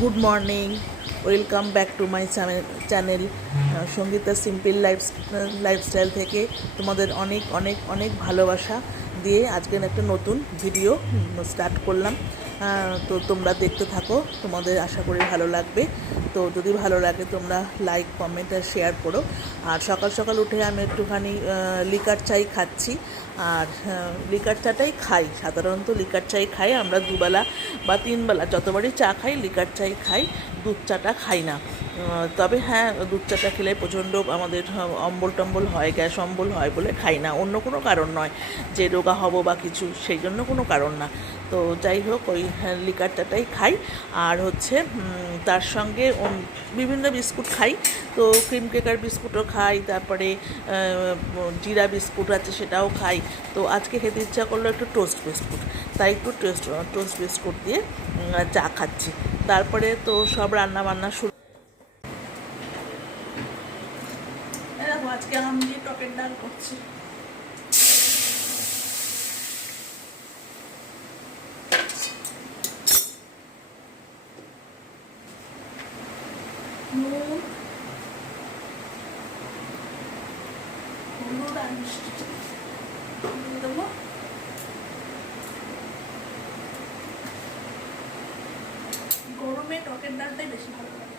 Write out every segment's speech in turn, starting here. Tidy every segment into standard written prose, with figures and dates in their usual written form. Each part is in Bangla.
Good morning, welcome back to my channel Sangeeta simple lifestyle থেকে তোমাদের অনেক অনেক অনেক ভালোবাসা দিয়ে আজকের একটা নতুন ভিডিও স্টার্ট করলাম। তো তোমরা দেখতে থাকো, তোমাদের আশা করি ভালো লাগবে। তো যদি ভালো লাগে তোমরা লাইক, কমেন্ট আর শেয়ার করো। আর সকাল সকাল উঠে আমি একটুখানি লিকার চাই খাচ্ছি। আর লিকার চাটাই খাই, সাধারণত লিকার চাই খাই আমরা দুবেলা বা তিনবেলা, যতবারই চা খাই লিকার চাই খাই, দুধ চাটা খাই না। তবে হ্যাঁ, দুধ চাটা খেলে প্রচণ্ড আমাদের অম্বল টম্বল হয়, গ্যাস অম্বল হয় বলে খাই না, অন্য কোনো কারণ নয় যে রোগা হব বা কিছু, সেই জন্য কোনো কারণ না। তো যাই হোক, ওই লিকার চাটাই খাই। আর হচ্ছে তার সঙ্গে বিভিন্ন বিস্কুট খাই। তো ক্রিম কেকার বিস্কুটও খাই, তারপরে জিরা বিস্কুট আছে সেটাও খাই। তো আজকে খেতে ইচ্ছা করলো একটু টোস্ট বিস্কুট, তাই একটু টোস্ট বিস্কুট দিয়ে চা খাচ্ছি। তারপরে তো সব রান্না বান্না শুরু। দেখো আজকে আমি টকের ডাল করছি। নুন, হলুদ আর মিষ্টি দিয়ে দেবো। গরমে টকের ডালটাই বেশি ভালো লাগে।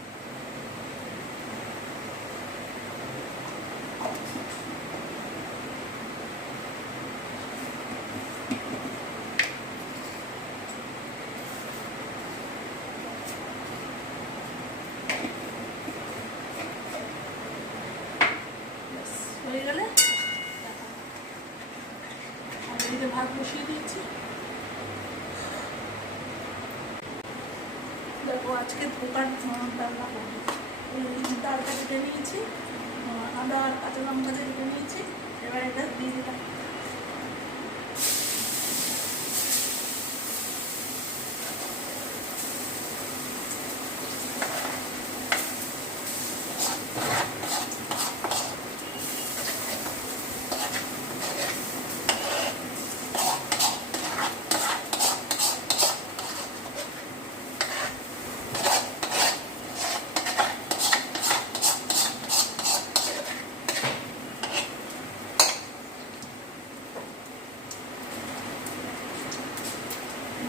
হয়ে গেলে এদিকে ভাত বসিয়ে দিয়েছি। দেখো আজকে ধোকার ডালনা করবো। ডালটা কেটে নিয়েছি, আদা আর কাঁচা লঙ্কা দিয়ে কেটে নিয়েছি। এবার এটা দিয়ে দিলাম।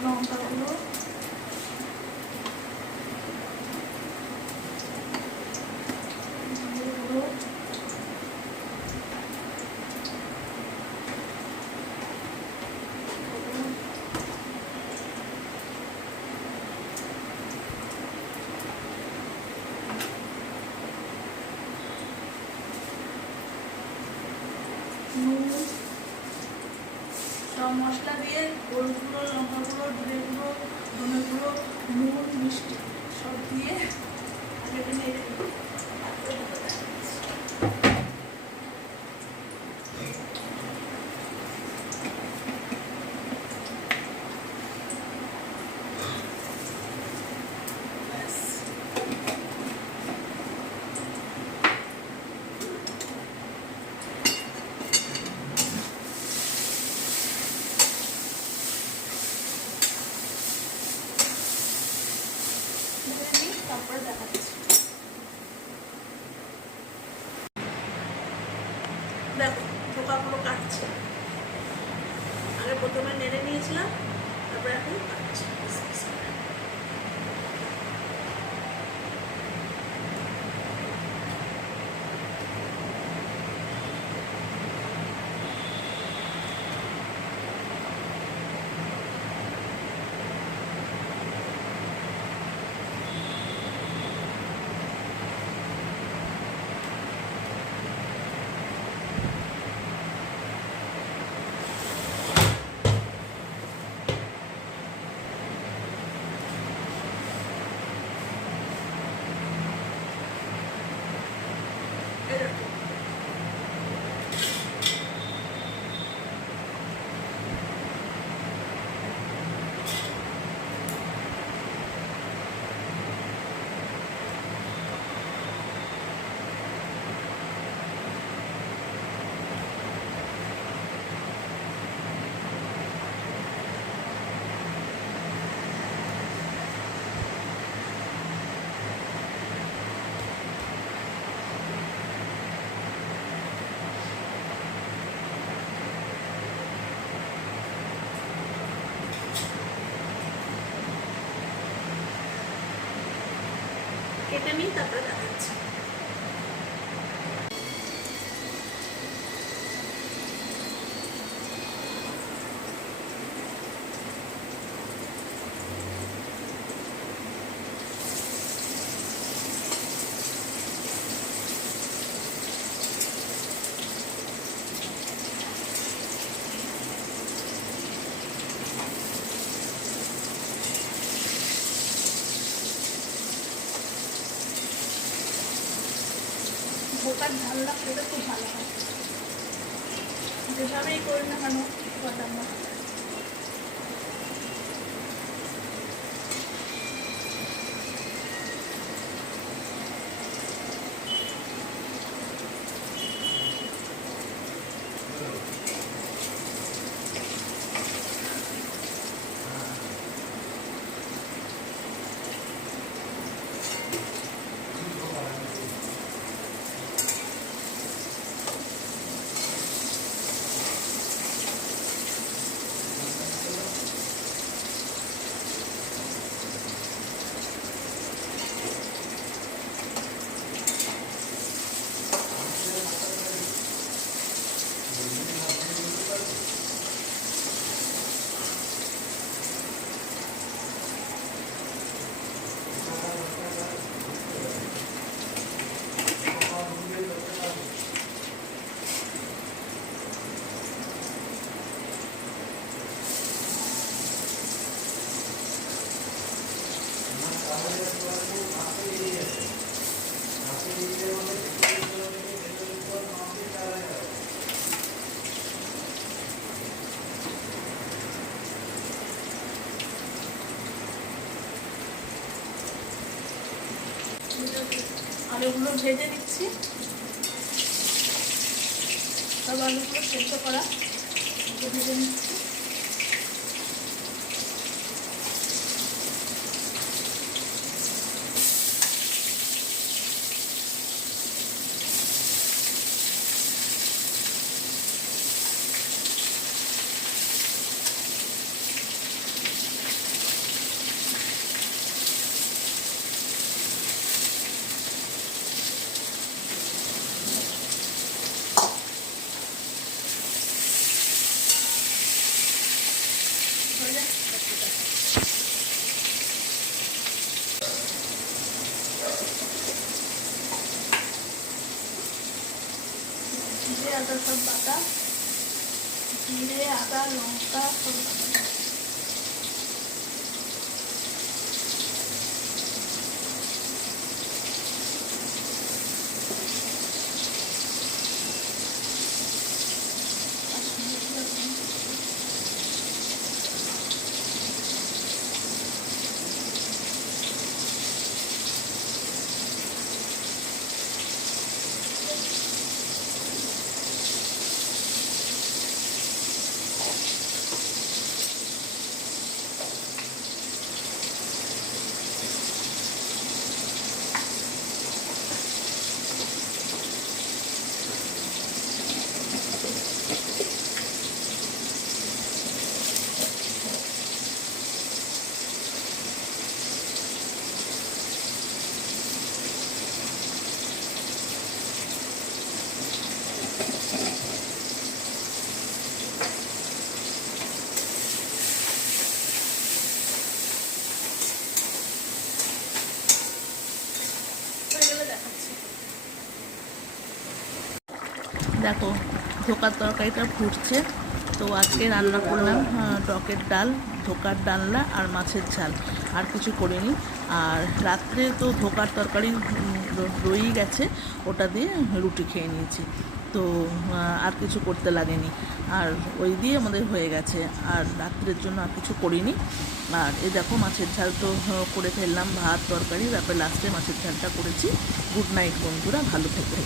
লঙ্কাগুলো নুন, সব মশলা দিয়ে হলুদ গুঁড়ো, লঙ্কা গুঁড়ো, জিরে গুঁড়ো, ধনে গুঁড়ো, নুন, মিষ্টি সব দিয়ে আগে নেড়ে দিই। তারপরে দেখাচ্ছি। দেখো ধোকাগুলো কাটছে, আগে প্রথমে নেড়ে নিয়েছিলাম, তারপরে এখন কাটছি। কেটে নিই, তারপরে দেখাচ্ছি। ধোকার ঝালটা খেতে খুব ভালো হয়, যেভাবেই করি না কেন বাদাম না। আলুগুলো ভেজে নিচ্ছি, সব আলুগুলো সেদ্ধ করা ভেজে নিচ্ছি। জিরে আদা সব বাটা, জিরে আদা লঙ্কা সব বাটা। দেখো ধোকার তরকারিটা ফুটছে। তো আজকে রান্না করলাম টকের ডাল, ধোকার ডালনা আর মাছের ঝাল, আর কিছু করিনি। আর রাত্রে তো ধোকার তরকারি রয়েই গেছে, ওটা দিয়ে রুটি খেয়ে নিয়েছি। তো আর কিছু করতে লাগেনি, আর ওই দিয়ে আমাদের হয়ে গেছে। আর রাত্রের জন্য আর কিছু করিনি। আর এই দেখো মাছের ঝাল তো করে ফেললাম, ভাত তরকারি, তারপরে লাস্টে মাছের ঝালটা করেছি। গুড নাইট বন্ধুরা, ভালো থেকো।